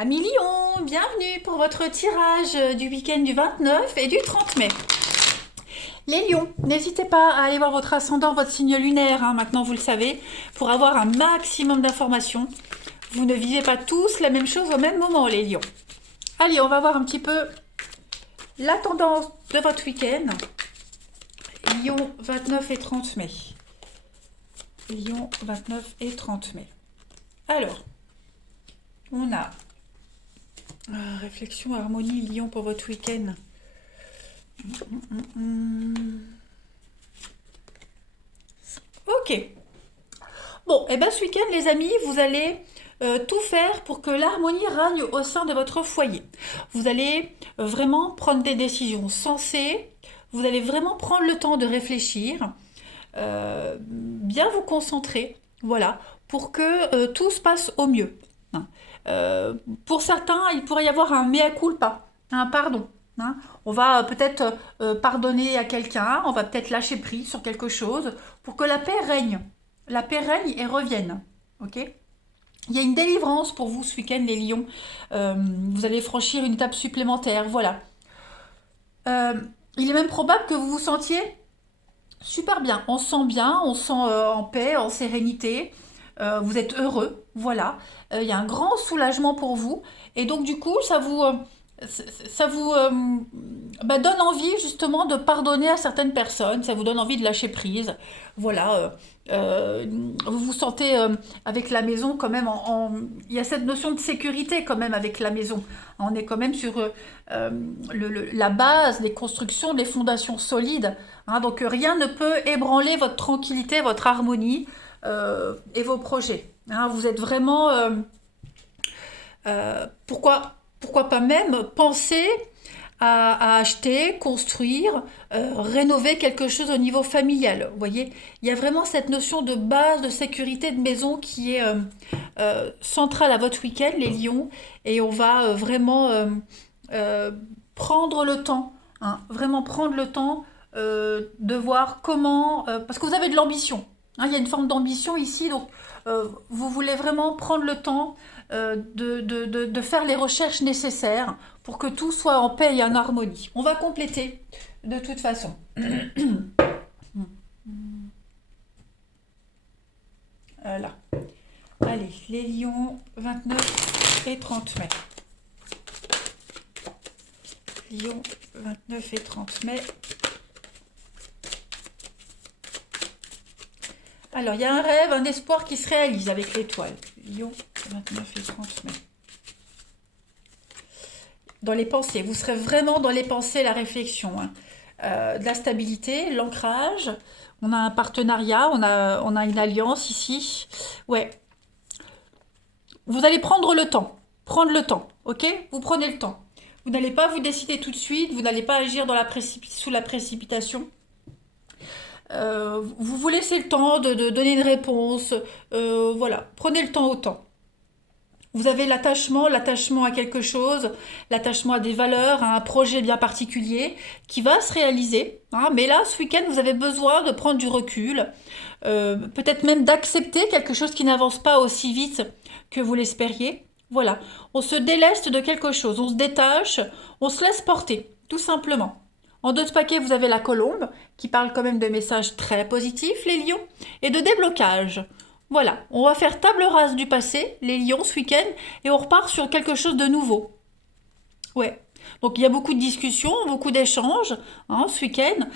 Amis Lion, bienvenue pour votre tirage du week-end du 29 et du 30 mai. Les lions, n'hésitez pas à aller voir votre ascendant, votre signe lunaire, maintenant vous le savez, pour avoir un maximum d'informations. Vous ne vivez pas tous la même chose au même moment, les lions. Allez, on va voir un petit peu la tendance de votre week-end. Lion 29 et 30 mai. Lion 29 et 30 mai. Alors, on a réflexion, harmonie, lion pour votre week-end. Ok. Bon, et bien ce week-end, les amis, vous allez tout faire pour que l'harmonie règne au sein de votre foyer. Vous allez vraiment prendre des décisions sensées. Vous allez vraiment prendre le temps de réfléchir, bien vous concentrer, voilà, pour que tout se passe au mieux. Pour certains, il pourrait y avoir un mea culpa, un pardon. On va peut-être pardonner à quelqu'un, on va peut-être lâcher prise sur quelque chose pour que la paix règne. La paix règne et revienne. Ok. Il y a une délivrance pour vous ce week-end, les lions. Vous allez franchir une étape supplémentaire. Voilà. Il est même probable que vous vous sentiez super bien. On se sent bien, on se sent en paix, en sérénité. Vous êtes heureux. Voilà. Il y a un grand soulagement pour vous. Et donc, du coup, ça vous donne envie justement de pardonner à certaines personnes, ça vous donne envie de lâcher prise. Voilà, vous vous sentez avec la maison quand même il y a cette notion de sécurité quand même avec la maison. On est quand même sur la base, les constructions, les fondations solides. Donc rien ne peut ébranler votre tranquillité, votre harmonie et vos projets. Vous êtes vraiment... pourquoi pas même penser à acheter, construire, rénover quelque chose au niveau familial. Vous voyez, il y a vraiment cette notion de base, de sécurité de maison qui est centrale à votre week-end, les lions, et on va vraiment euh, prendre le temps, vraiment prendre le temps de voir comment, parce que vous avez de l'ambition, il y a une forme d'ambition ici, donc vous voulez vraiment prendre le temps de faire les recherches nécessaires pour que tout soit en paix et en harmonie. On va compléter de toute façon. Voilà. Allez, les lions 29 et 30 mai. Lions 29 et 30 mai. Alors, il y a un rêve, un espoir qui se réalise avec l'étoile. Lion 29 et 30 mai. Dans les pensées, vous serez vraiment dans les pensées, la réflexion. De la stabilité, l'ancrage. On a un partenariat, on a une alliance ici. Ouais. Vous allez prendre le temps. Prendre le temps, ok? Vous prenez le temps. Vous n'allez pas vous décider tout de suite, vous n'allez pas agir sous la précipitation. Vous vous laissez le temps de donner une réponse. Voilà, prenez le temps au temps. Vous avez l'attachement à quelque chose, l'attachement à des valeurs, à un projet bien particulier qui va se réaliser. Mais là, ce week-end, vous avez besoin de prendre du recul, peut-être même d'accepter quelque chose qui n'avance pas aussi vite que vous l'espériez. Voilà, on se déleste de quelque chose, on se détache, on se laisse porter, tout simplement. En deux paquets, vous avez la colombe, qui parle quand même de messages très positifs, les lions, et de déblocage. Voilà, on va faire table rase du passé, les lions, ce week-end, et on repart sur quelque chose de nouveau. Ouais. Donc il y a beaucoup de discussions, beaucoup d'échanges ce week-end.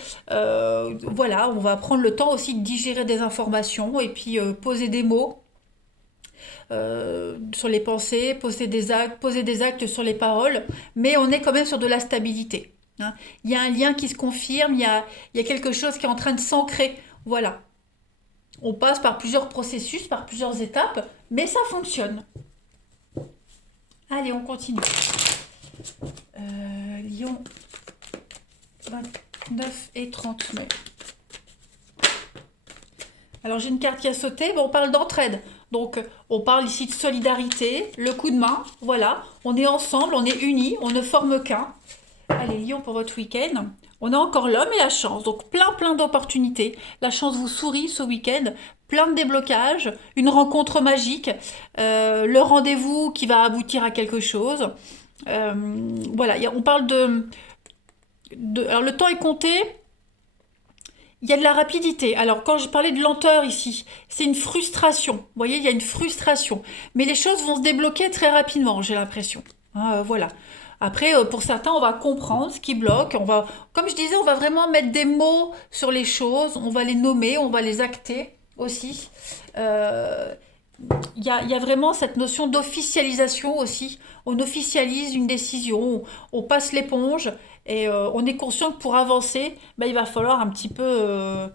Voilà, on va prendre le temps aussi de digérer des informations et puis poser des mots sur les pensées, poser des actes sur les paroles, mais on est quand même sur de la stabilité. Il y a un lien qui se confirme, il y a quelque chose qui est en train de s'ancrer. Voilà. On passe par plusieurs processus, par plusieurs étapes, mais ça fonctionne. Allez, on continue. Lion 29 et 30 mai. Alors j'ai une carte qui a sauté, on parle d'entraide. Donc on parle ici de solidarité, le coup de main, voilà. On est ensemble, on est unis, on ne forme qu'un. Allez, Lion, pour votre week-end. On a encore l'homme et la chance, donc plein d'opportunités. La chance vous sourit ce week-end, plein de déblocages, une rencontre magique, le rendez-vous qui va aboutir à quelque chose. Euh, voilà, on parle alors le temps est compté, il y a de la rapidité. Alors quand je parlais de lenteur ici, c'est une frustration. Vous voyez, il y a une frustration. Mais les choses vont se débloquer très rapidement, j'ai l'impression. Hein, voilà. Après, pour certains, on va comprendre ce qui bloque. Comme je disais, on va vraiment mettre des mots sur les choses. On va les nommer, on va les acter aussi. Euh, il y a vraiment cette notion d'officialisation aussi. On officialise une décision, on passe l'éponge et on est conscient que pour avancer, ben, il va falloir un petit peu,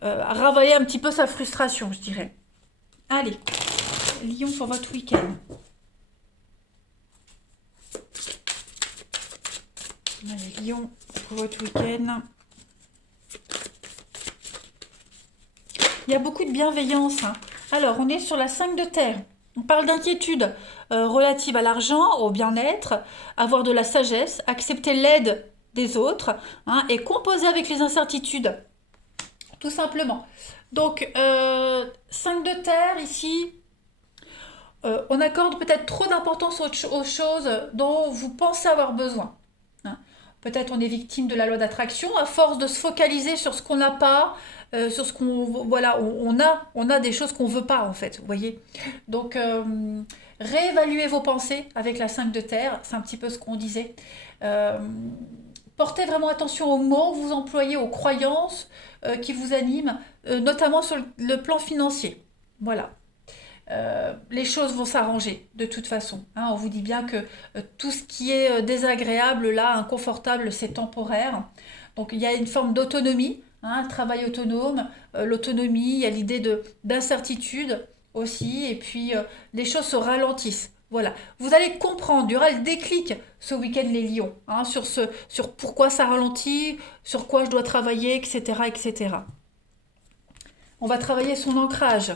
ravailler un petit peu sa frustration, je dirais. Allez, Lion pour votre week-end. Allez, Lion pour votre week-end. Il y a beaucoup de bienveillance, hein. Alors, on est sur la 5 de terre. On parle d'inquiétude relative à l'argent, au bien-être, avoir de la sagesse, accepter l'aide des autres, hein, et composer avec les incertitudes, tout simplement. Donc, 5 de terre, ici, on accorde peut-être trop d'importance aux choses dont vous pensez avoir besoin. Hein. Peut-être on est victime de la loi d'attraction à force de se focaliser sur ce qu'on n'a pas, sur ce qu'on voilà, on a des choses qu'on veut pas en fait, vous voyez. Donc réévaluez vos pensées avec la 5 de terre, c'est un petit peu ce qu'on disait. Euh, Portez vraiment attention aux mots que vous employez, aux croyances qui vous animent, notamment sur le plan financier. Voilà. Les choses vont s'arranger de toute façon. Hein. On vous dit bien que tout ce qui est désagréable, là, inconfortable, c'est temporaire. Donc il y a une forme d'autonomie, hein, un travail autonome, l'autonomie, il y a l'idée d'incertitude aussi, et puis les choses se ralentissent. Voilà, vous allez comprendre, il y aura le déclic ce week-end les lions, hein, sur pourquoi ça ralentit, sur quoi je dois travailler, etc., etc. On va travailler son ancrage.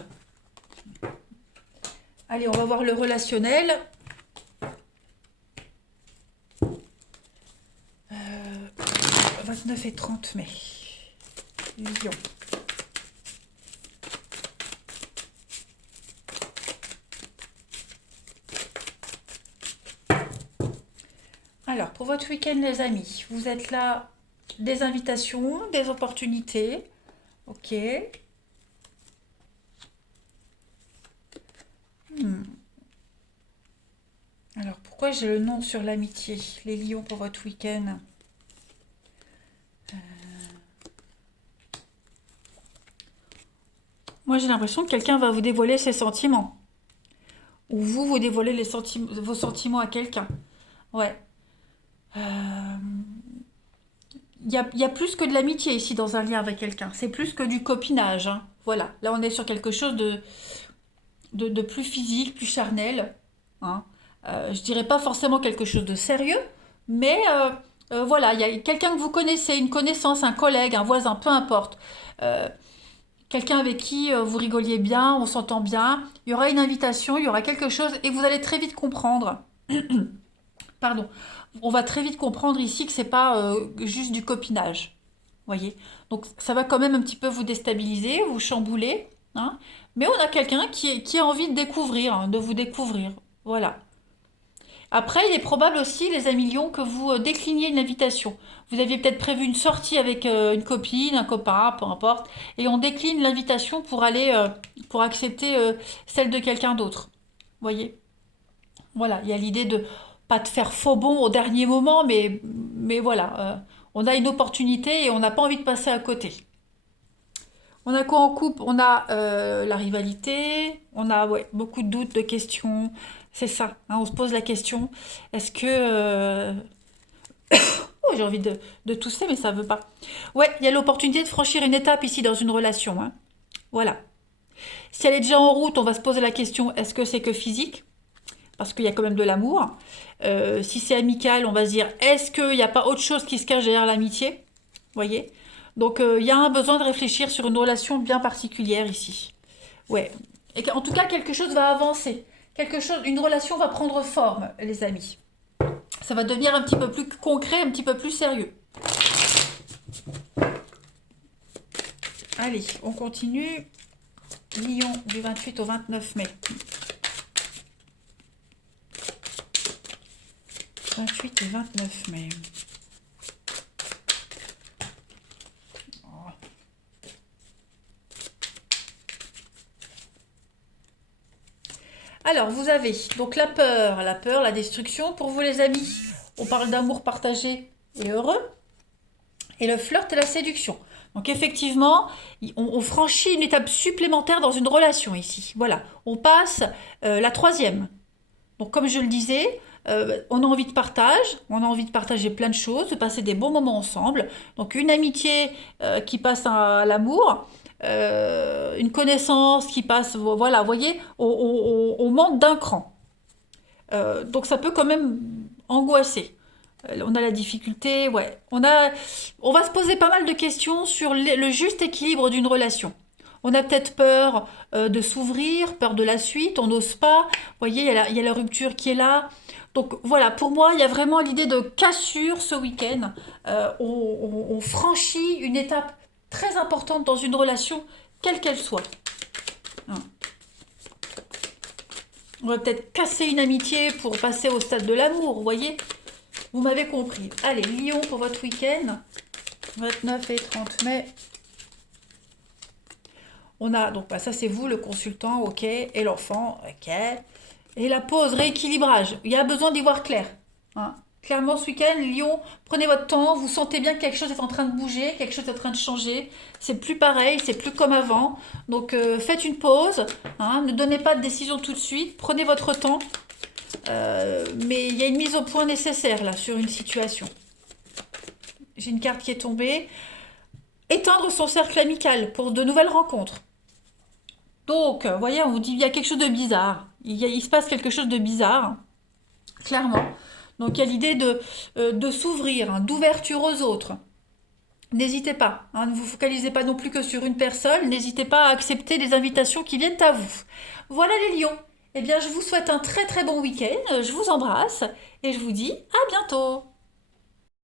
Allez, on va voir le relationnel. 29 et 30 mai. Lion. Alors, pour votre week-end, les amis, vous êtes là, des invitations, des opportunités. Ok. Alors, pourquoi j'ai le nom sur l'amitié? Les lions pour votre week-end. Moi, j'ai l'impression que quelqu'un va vous dévoiler ses sentiments. Ou vous dévoilez vos sentiments à quelqu'un. Ouais. Euh, il y a plus que de l'amitié ici dans un lien avec quelqu'un. C'est plus que du copinage. Hein. Voilà. Là, on est sur quelque chose de plus physique, plus charnel. Hein. Je dirais pas forcément quelque chose de sérieux, mais voilà, il y a quelqu'un que vous connaissez, une connaissance, un collègue, un voisin, peu importe. Euh, Quelqu'un avec qui vous rigoliez bien, on s'entend bien. Il y aura une invitation, il y aura quelque chose, et vous allez très vite comprendre. Pardon. On va très vite comprendre ici que c'est pas juste du copinage. Voyez? Donc ça va quand même un petit peu vous déstabiliser, vous chambouler. Hein, mais on a quelqu'un qui a envie de découvrir, hein, de vous découvrir. Voilà. Après, il est probable aussi, les amis Lions, que vous décliniez une invitation. Vous aviez peut-être prévu une sortie avec une copine, un copain, peu importe, et on décline l'invitation pour aller, pour accepter celle de quelqu'un d'autre. Voyez? Voilà, il y a l'idée de pas de faire faux bond au dernier moment, mais voilà, on a une opportunité et on n'a pas envie de passer à côté. On a quoi en couple? On a la rivalité, on a ouais, beaucoup de doutes, de questions. C'est ça, hein, on se pose la question, est-ce que... Oh, j'ai envie de tousser, mais ça veut pas. Ouais, il y a l'opportunité de franchir une étape ici dans une relation. Hein. Voilà. Si elle est déjà en route, on va se poser la question, est-ce que c'est que physique? Parce qu'il y a quand même de l'amour. Si c'est amical, on va se dire, est-ce qu'il n'y a pas autre chose qui se cache derrière l'amitié? Voyez? Donc, il y a un besoin de réfléchir sur une relation bien particulière ici. Ouais. Et en tout cas, quelque chose va avancer. Une relation va prendre forme, les amis. Ça va devenir un petit peu plus concret, un petit peu plus sérieux. Allez, on continue. Lion du 28 au 29 mai. 28 et 29 mai. Alors, vous avez donc la peur, la destruction. Pour vous, les amis, on parle d'amour partagé et heureux. Et le flirt et la séduction. Donc, effectivement, on franchit une étape supplémentaire dans une relation ici. Voilà, on passe la troisième. Donc, comme je le disais, on a envie de partage, on a envie de partager plein de choses, de passer des bons moments ensemble. Donc, une amitié qui passe à l'amour. Une connaissance qui passe, voilà, vous voyez, on monte d'un cran. Donc ça peut quand même angoisser. On a la difficulté, ouais. On va se poser pas mal de questions sur le juste équilibre d'une relation. On a peut-être peur de s'ouvrir, peur de la suite, on n'ose pas. Vous voyez, il y a la rupture qui est là. Donc voilà, pour moi, il y a vraiment l'idée de cassure ce week-end. On franchit une étape très importante dans une relation, quelle qu'elle soit. Hein. On va peut-être casser une amitié pour passer au stade de l'amour, vous voyez? Vous m'avez compris. Allez, Lion pour votre week-end, 29 et 30 mai. On a, donc bah, ça c'est vous, le consultant, ok, et l'enfant, ok. Et la pause, rééquilibrage. Il y a besoin d'y voir clair. Hein. Clairement, ce week-end, Lion, prenez votre temps, vous sentez bien que quelque chose est en train de bouger, quelque chose est en train de changer. C'est plus pareil, c'est plus comme avant. Donc, faites une pause, hein, ne donnez pas de décision tout de suite, prenez votre temps. Mais il y a une mise au point nécessaire, là, sur une situation. J'ai une carte qui est tombée. Étendre son cercle amical pour de nouvelles rencontres. Donc, vous voyez, on vous dit, il y a quelque chose de bizarre. Il se passe quelque chose de bizarre, clairement. Donc, il y a l'idée de s'ouvrir, hein, d'ouverture aux autres. N'hésitez pas, hein, ne vous focalisez pas non plus que sur une personne. N'hésitez pas à accepter les invitations qui viennent à vous. Voilà les lions. Eh bien, je vous souhaite un très très bon week-end. Je vous embrasse et je vous dis à bientôt.